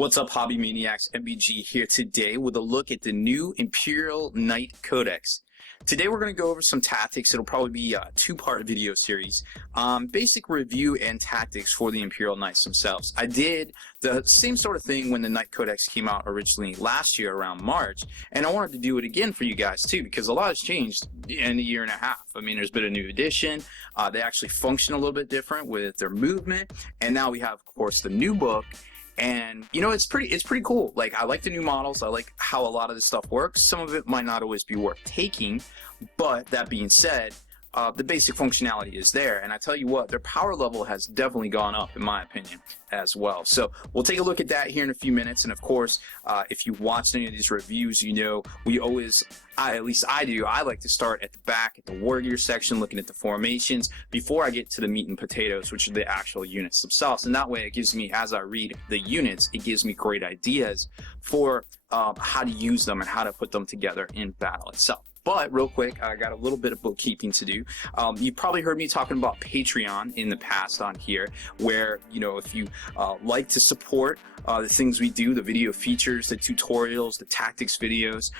What's up, Hobby Maniacs? MBG here today with a look at the new Imperial Knight Codex. Today we're going to go over some tactics. It'll probably be a two-part video series. Basic review and tactics for the Imperial Knights themselves. I did the same sort of thing when the Knight Codex came out originally last year around March, and I wanted to do it again for you guys too because a lot has changed in a year and a half. I mean, there's been a new edition. They actually function a little bit different with their movement, and now we have, of course, the new book. And you know, it's pretty cool. Like, I like the new models. I like how a lot of this stuff works. Some of it might not always be worth taking, but that being said, the basic functionality is there. And I tell you what, their power level has definitely gone up, in my opinion, as well. So we'll take a look at that here in a few minutes. And of course, if you've watched any of these reviews, you know we always, at least I do, I like to start at the back, at the war gear section, looking at the formations before I get to the meat and potatoes, which are the actual units themselves. And that way it gives me, as I read the units, it gives me great ideas for how to use them and how to put them together in battle itself. But real quick, I got a little bit of bookkeeping to do. You've probably heard me talking about Patreon in the past on here, where, you know, if you like to support the things we do, the video features, the tutorials, the tactics videos,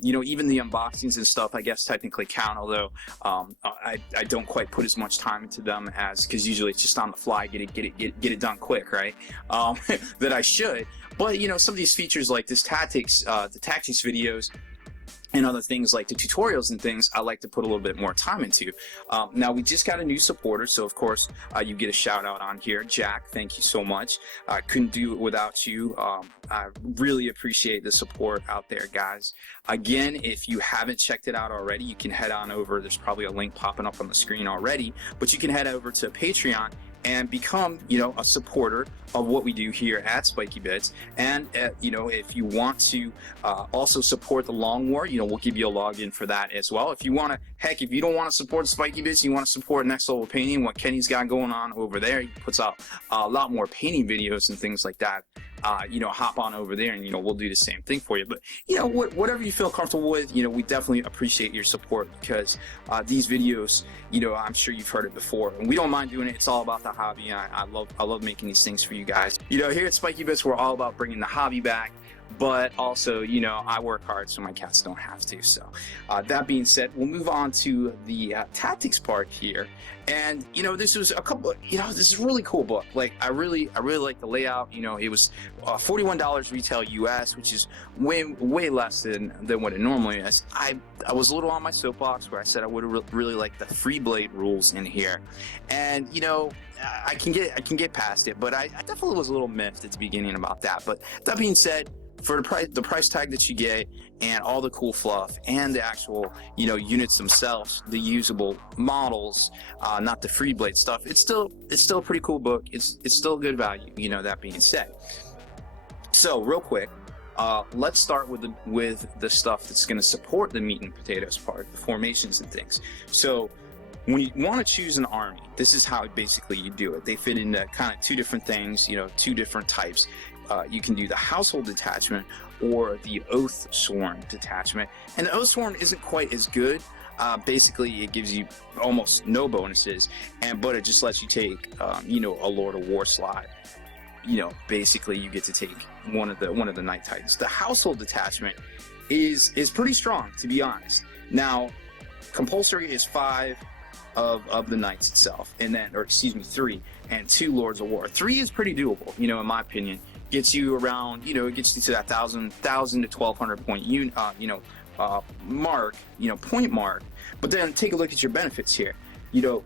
you know, even the unboxings and stuff, I guess technically count, although I don't quite put as much time into them as, because usually it's just on the fly, get it done quick, right? That I should. But, you know, some of these features like this tactics, the tactics videos, and other things like the tutorials and things, I like to put a little bit more time into. Now, we just got a new supporter, so of course you get a shout out on here. Jack, thank you so much. I couldn't do it without you. I really appreciate the support out there, guys. Again, if you haven't checked it out already, you can head on over. There's probably a link popping up on the screen already, but you can head over to Patreon and become, you know, a supporter of what we do here at Spiky Bits. And you know, if you want to also support the Long War, you know, we'll give you a login for that as well. If you want to, heck, if you don't want to support Spiky Bits, you want to support Next Level Painting, what Kenny's got going on over there, he puts out a lot more painting videos and things like that. You know, hop on over there and, you know, we'll do the same thing for you. But, you know, whatever you feel comfortable with, you know, we definitely appreciate your support because these videos, you know, I'm sure you've heard it before, and we don't mind doing it. It's all about the hobby, and I love making these things for you guys. You know, here at Spiky Bits, we're all about bringing the hobby back, but also, you know, I work hard so my cats don't have to. So that being said, we'll move on to the tactics part here. And, you know, this was a couple, you know, this is a really cool book. Like, I really like the layout. You know, it was $41 retail US, which is way less than what it normally is. I was a little on my soapbox where I said I would have really liked the free blade rules in here. And, you know, I can get past it, but I definitely was a little miffed at the beginning about that. But that being said, for the price tag that you get and all the cool fluff and the actual, you know, units themselves, the usable models, not the free blade stuff, it's still a pretty cool book. It's still good value, you know, that being said. So real quick, let's start with the stuff that's going to support the meat and potatoes part, the formations and things. So when you want to choose an army, this is how basically you do it. They fit into kind of two different things, you know, two different types. You can do the household detachment or the oath sworn detachment, and the oath sworn isn't quite as good. Basically, it gives you almost no bonuses, but it just lets you take, you know, a Lord of War slot. You know, basically, you get to take one of the Knight Titans. The household detachment is pretty strong, to be honest. Now, compulsory is 5 of the Knights itself, and then, or excuse me, 3, and 2 Lords of War. 3 is pretty doable, you know, in my opinion. Gets you around, you know, it gets you to that 1,000 to 1,200 point mark, you know, point mark. But then take a look at your benefits here. You know,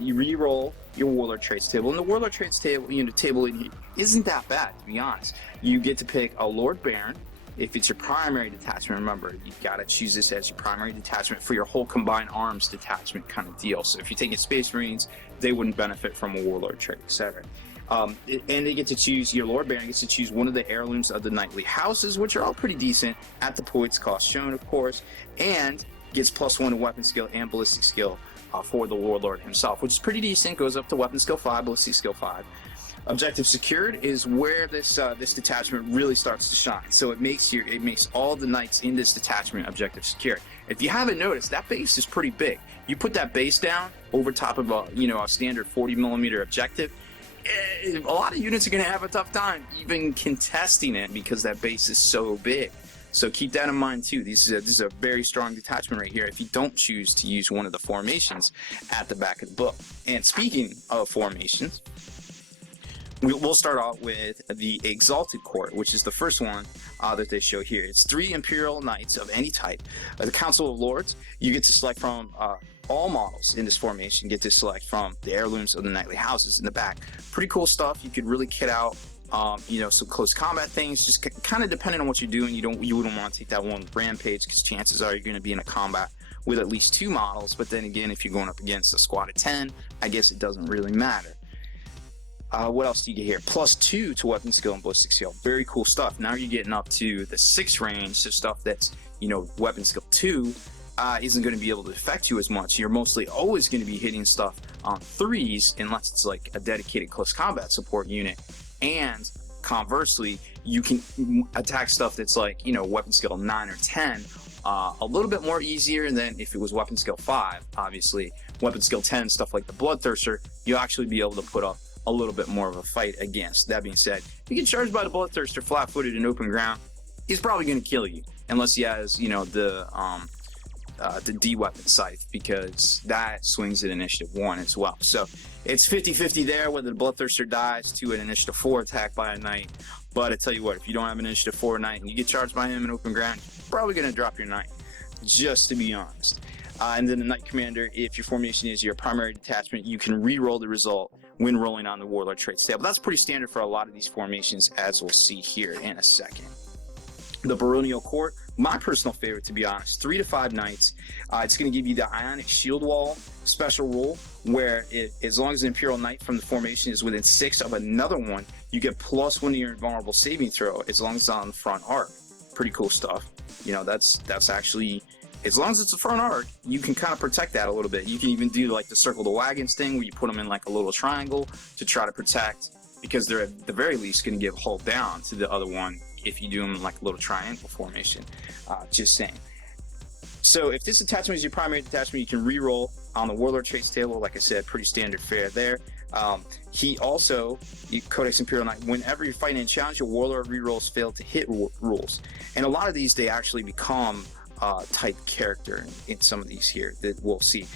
you re-roll your Warlord traits table, and the Warlord traits table, you know, table in here isn't that bad, to be honest. You get to pick a Lord Baron. If it's your primary detachment, remember, you've got to choose this as your primary detachment for your whole combined arms detachment kind of deal. So if you're taking Space Marines, they wouldn't benefit from a Warlord trait, etc. And they get to choose, your Lord Baron gets to choose one of the heirlooms of the knightly houses, which are all pretty decent at the points cost shown, of course, and gets +1 to weapon skill and ballistic skill for the Warlord himself, which is pretty decent. Goes up to weapon skill 5, ballistic skill 5. Objective secured is where this detachment really starts to shine. So it makes all the knights in this detachment objective secured. If you haven't noticed, that base is pretty big. You put that base down over top of a standard 40mm objective, a lot of units are going to have a tough time even contesting it because that base is so big. So keep that in mind too. This is a very strong detachment right here if you don't choose to use one of the formations at the back of the book. And speaking of formations, we'll start off with the Exalted Court, which is the first one that they show here. It's 3 Imperial Knights of any type. The Council of Lords, you get to select from all models in this formation, get to select from the heirlooms of the knightly houses in the back. Pretty cool stuff. You could really kit out some close combat things, just kind of depending on what you're doing. You wouldn't want to take that one rampage because chances are you're going to be in a combat with at least 2 models. But then again, if you're going up against a squad of 10, I guess it doesn't really matter. What else do you get here? +2 to weapon skill and ballistic skill. Very cool stuff. Now you're getting up to the 6 range, so stuff that's weapon skill 2 isn't going to be able to affect you as much. You're mostly always going to be hitting stuff on 3s unless it's like a dedicated close combat support unit. And conversely, you can attack stuff that's like, weapon skill 9 or 10 a little bit more easier than if it was weapon skill 5. Obviously, weapon skill 10, stuff like the Bloodthirster, you'll actually be able to put up a little bit more of a fight against. That being said, you get charged by the Bloodthirster flat-footed in open ground, he's probably going to kill you unless he has, the D-weapon scythe, because that swings at initiative 1 as well. So it's 50-50 there whether the Bloodthirster dies to an initiative 4 attack by a knight. But I tell you what, if you don't have an initiative 4 knight and you get charged by him in open ground, you're probably going to drop your knight, just to be honest. And then the Knight Commander, if your formation is your primary detachment, you can re-roll the result when rolling on the Warlord traits table. That's pretty standard for a lot of these formations, as we'll see here in a second. The Baronial Court, my personal favorite, to be honest. 3 to 5 knights. It's going to give you the Ionic Shield Wall special rule, where as long as an Imperial Knight from the formation is within 6 of another one, you get +1 to your invulnerable saving throw as long as it's on the front arc. Pretty cool stuff. That's actually, as long as it's a front arc, you can kind of protect that a little bit. You can even do like the circle the wagons thing, where you put them in like a little triangle to try to protect, because they're at the very least going to give hull down to the other one if you do them in like a little triangle formation. Just saying. So if this attachment is your primary detachment, you can re-roll on the Warlord traits table. Like I said, pretty standard fare there. He also, Codex Imperial Knight, whenever you're fighting a challenge, your Warlord re-rolls fail to hit rules. And a lot of these, they actually become type character in some of these here that we'll see.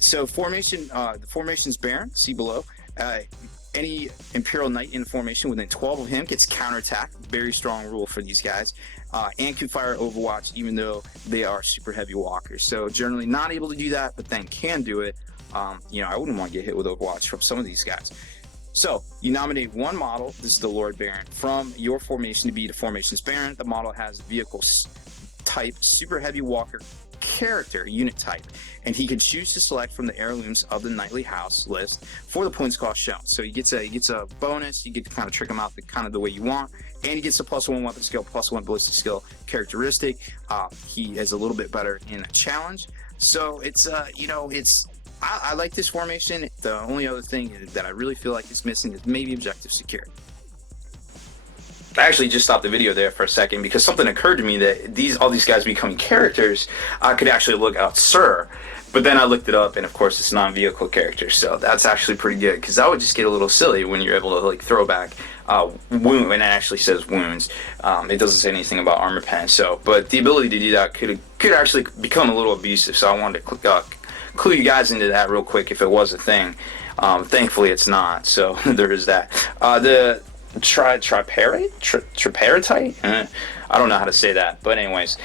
So formation, the formation's Baron, see below. Any Imperial Knight in the formation within 12 of him gets counterattack. Very strong rule for these guys. And can fire Overwatch even though they are super heavy walkers. So generally not able to do that, but then can do it. I wouldn't want to get hit with Overwatch from some of these guys. So you nominate one model, this is the Lord Baron, from your formation to be the formation's Baron. The model has vehicle type, super heavy walker character unit type, and he can choose to select from the heirlooms of the knightly house list for the points cost shown. So he gets a bonus. You get to kind of trick him out the way you want, and he gets a +1 weapon skill, +1 ballistic skill characteristic. He is a little bit better in a challenge. So it's I like this formation. The only other thing that I really feel like is missing is maybe objective security. I actually just stopped the video there for a second because something occurred to me that all these guys becoming characters could actually look out Sir. But then I looked it up, and of course it's non-vehicle characters, so that's actually pretty good, because that would just get a little silly when you're able to like throw back wound, and it actually says wounds. It doesn't say anything about armor pen. But the ability to do that could actually become a little abusive. So I wanted to clue you guys into that real quick if it was a thing. Thankfully it's not. So there is that. The Triparatite? I don't know how to say that, but anyways.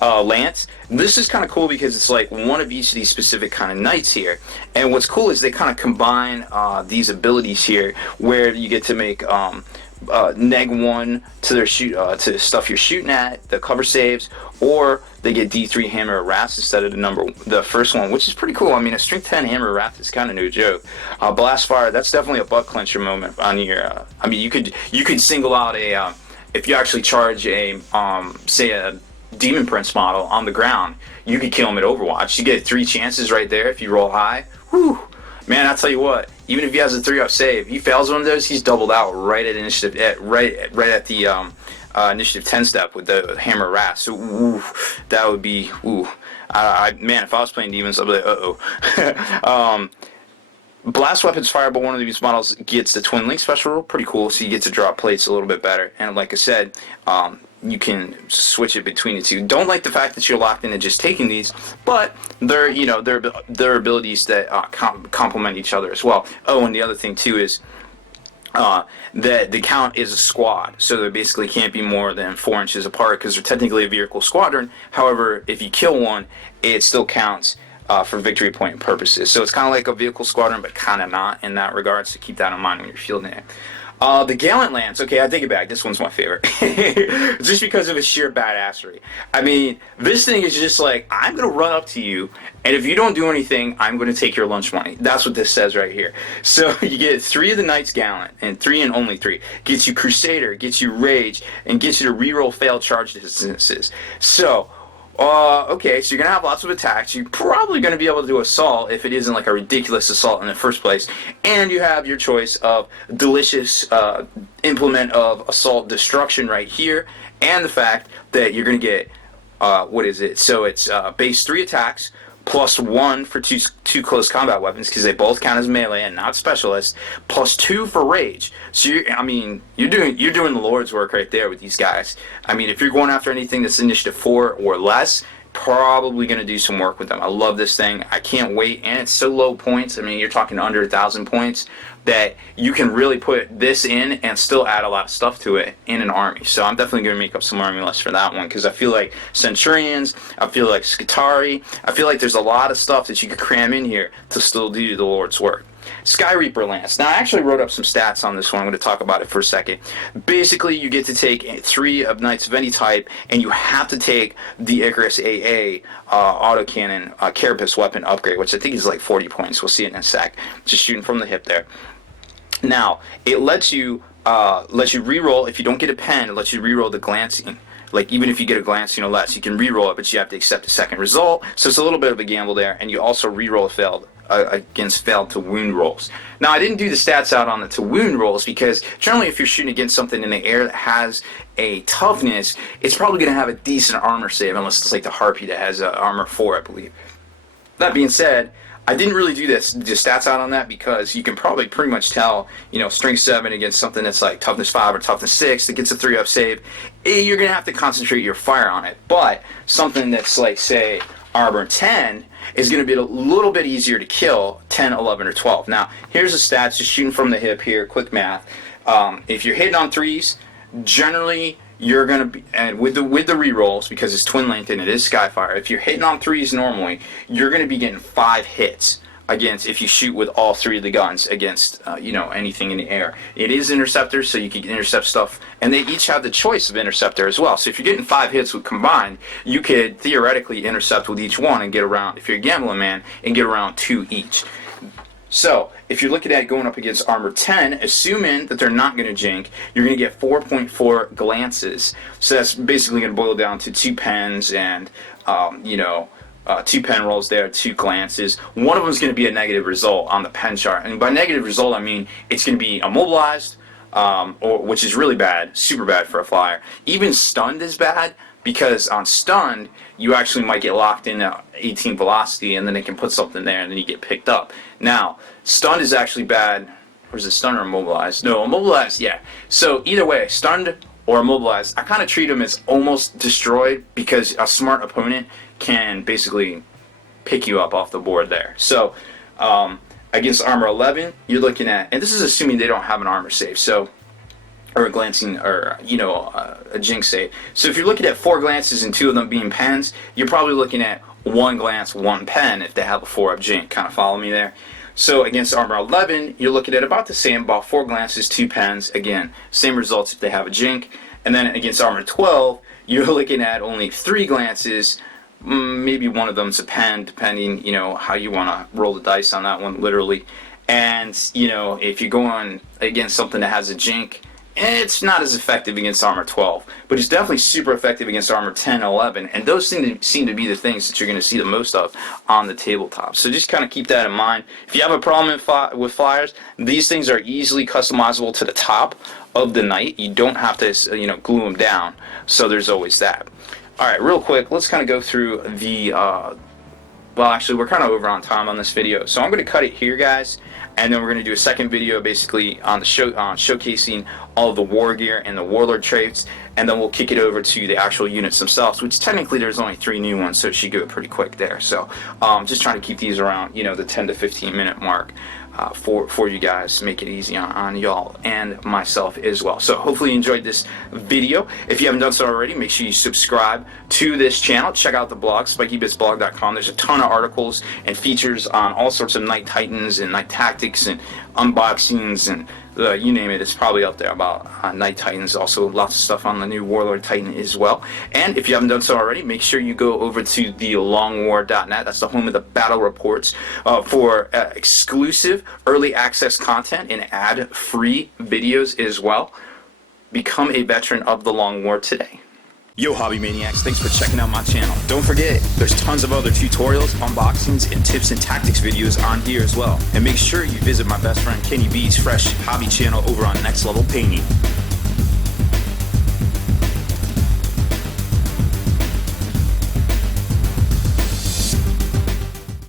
Lance. This is kind of cool because it's like one of each of these specific kind of knights here. And what's cool is they kind of combine these abilities here, where you get to make -1 to their to stuff you're shooting at, the cover saves, or they get D3 Hammer of Wrath instead of the first one, which is pretty cool. I mean, a Strength 10 Hammer of Wrath is kind of no joke. Blast Fire, that's definitely a butt clencher moment on your. I mean, you could single out a if you actually charge a say a Demon Prince model on the ground, you could kill him at Overwatch. You get 3 chances right there if you roll high. Whew. Man, I'll tell you what, even if he has a 3-up save, he fails one of those, he's doubled out right at initiative, right at the initiative 10 step with the Hammer Wrath. So, ooh, that would be, ooh. Man, if I was playing Demons, I'd be like, uh-oh. Blast weapons fired by one of these models gets the twin link special rule. Pretty cool. So you get to drop plates a little bit better. And like I said, you can switch it between the two. Don't like the fact that you're locked into just taking these, but they're they're abilities that complement each other as well. Oh, and the other thing too is that the count is a squad, so they basically can't be more than 4 inches apart because they're technically a vehicle squadron. However, if you kill one, it still counts for victory point purposes. So it's kind of like a vehicle squadron, but kind of not in that regard. So keep that in mind when you're fielding it. The Gallant Lance, okay, I take it back. This one's my favorite. Just because of its sheer badassery. I mean, this thing is just like, I'm going to run up to you, and if you don't do anything, I'm going to take your lunch money. That's what this says right here. So you get 3 of the Knights Gallant, and 3 and only 3. Gets you Crusader, gets you Rage, and gets you to reroll failed charge distances. So, okay, so you're going to have lots of attacks. You're probably going to be able to do assault if it isn't like a ridiculous assault in the first place. And you have your choice of delicious implement of assault destruction right here. And the fact that you're going to get, what is it? So it's base 3 attacks plus 1 for two close combat weapons because they both count as melee and not specialists, plus 2 for rage. So you're doing the Lord's work right there with these guys. I mean, if you're going after anything that's initiative 4 or less, probably going to do some work with them. I love this thing. I can't wait, and it's so low points. I mean, you're talking under 1,000 points that you can really put this in and still add a lot of stuff to it in an army. So I'm definitely going to make up some army lists for that one because I feel like Centurions, I feel like Scutari, I feel like there's a lot of stuff that you could cram in here to still do the Lord's work. Sky Reaper Lance. Now, I actually wrote up some stats on this one. I'm going to talk about it for a second. Basically, you get to take 3 of Knights of any type, and you have to take the Icarus AA autocannon carapace weapon upgrade, which I think is like 40 points. We'll see it in a sec. Just shooting from the hip there. Now, it lets you reroll. If you don't get a pen, it lets you reroll the glancing. Like, even if you get a glancing or less, you can reroll it, but you have to accept a second result. So it's a little bit of a gamble there, and you also reroll against failed to wound rolls. Now, I didn't do the stats out on the to wound rolls because generally if you're shooting against something in the air that has a toughness, it's probably going to have a decent armor save unless it's like the Harpy that has armor 4, I believe. That being said, I didn't really do the stats out on that because you can probably pretty much tell, strength 7 against something that's like toughness 5 or toughness 6 that gets a 3-up save. You're going to have to concentrate your fire on it. But something that's like, say, armor 10 is going to be a little bit easier to kill 10, 11, or 12. Now, here's the stats, just shooting from the hip here, quick math. If you're hitting on 3s, generally you're going to be, and with the rerolls, because it's twin length and it is Skyfire, if you're hitting on 3s normally, you're going to be getting 5 hits against if you shoot with all 3 of the guns against anything in the air. It is interceptors, so you can intercept stuff, and they each have the choice of interceptor as well. So if you're getting 5 hits with combined, you could theoretically intercept with each one and get around, if you're a gambling man, and get around 2 each. So if you're looking at going up against armor 10, assuming that they're not going to jink, you're going to get 4.4 glances. So that's basically going to boil down to 2 pens and 2 pen rolls there, 2 glances. One of them is going to be a negative result on the pen chart. And by negative result, I mean it's going to be immobilized, which is really bad, super bad for a flyer. Even stunned is bad because on stunned, you actually might get locked in at 18 velocity and then they can put something there and then you get picked up. Now, stunned is actually bad. Or is it stunned or immobilized? No, immobilized, yeah. So either way, stunned or immobilized, I kind of treat them as almost destroyed because a smart opponent can basically pick you up off the board there. So against armor 11, you're looking at, and this is assuming they don't have an armor save, so or a glancing, or a jinx save. So if you're looking at 4 glances and 2 of them being pens, you're probably looking at 1 glance, 1 pen if they have a 4-up jink. Kind of follow me there? So against armor 11, you're looking at about the same, about 4 glances, 2 pens. Again, same results if they have a jink. And then against armor 12, you're looking at only 3 glances, maybe one of them's a pen, depending, how you want to roll the dice on that one, literally. And, if you're going against something that has a jink, it's not as effective against armor 12, but it's definitely super effective against armor 10, 11, and those seem to be the things that you're going to see the most of on the tabletop. So just kind of keep that in mind. If you have a problem with flyers, these things are easily customizable to the top of the knight. You don't have to, glue them down, so there's always that. All right, real quick, let's kind of go through the well, actually, we're kind of over on time on this video, so I'm going to cut it here, guys, and then we're going to do a second video basically on the show, showcasing all of the war gear and the warlord traits, and then we'll kick it over to the actual units themselves, which technically there's only 3 new ones, so it should go pretty quick there. So just trying to keep these around, you know, the 10 to 15 minute mark for you guys, make it easy on y'all and myself as well. So hopefully you enjoyed this video. If you haven't done so already, make sure you subscribe to this channel. Check out the blog, spikybitsblog.com. There's a ton of articles and features on all sorts of Night Titans and Night Tactics and unboxings and you name it, it's probably up there about Night Titans. Also lots of stuff on the new Warlord Titan as well. And if you haven't done so already, make sure you go over to thelongwar.net. That's the home of the battle reports for exclusive early access content and ad-free videos as well. Become a veteran of the Long War today. Yo, Hobby Maniacs, thanks for checking out my channel. Don't forget, there's tons of other tutorials, unboxings, and tips and tactics videos on here as well. And make sure you visit my best friend Kenny B's fresh hobby channel over on Next Level Painting.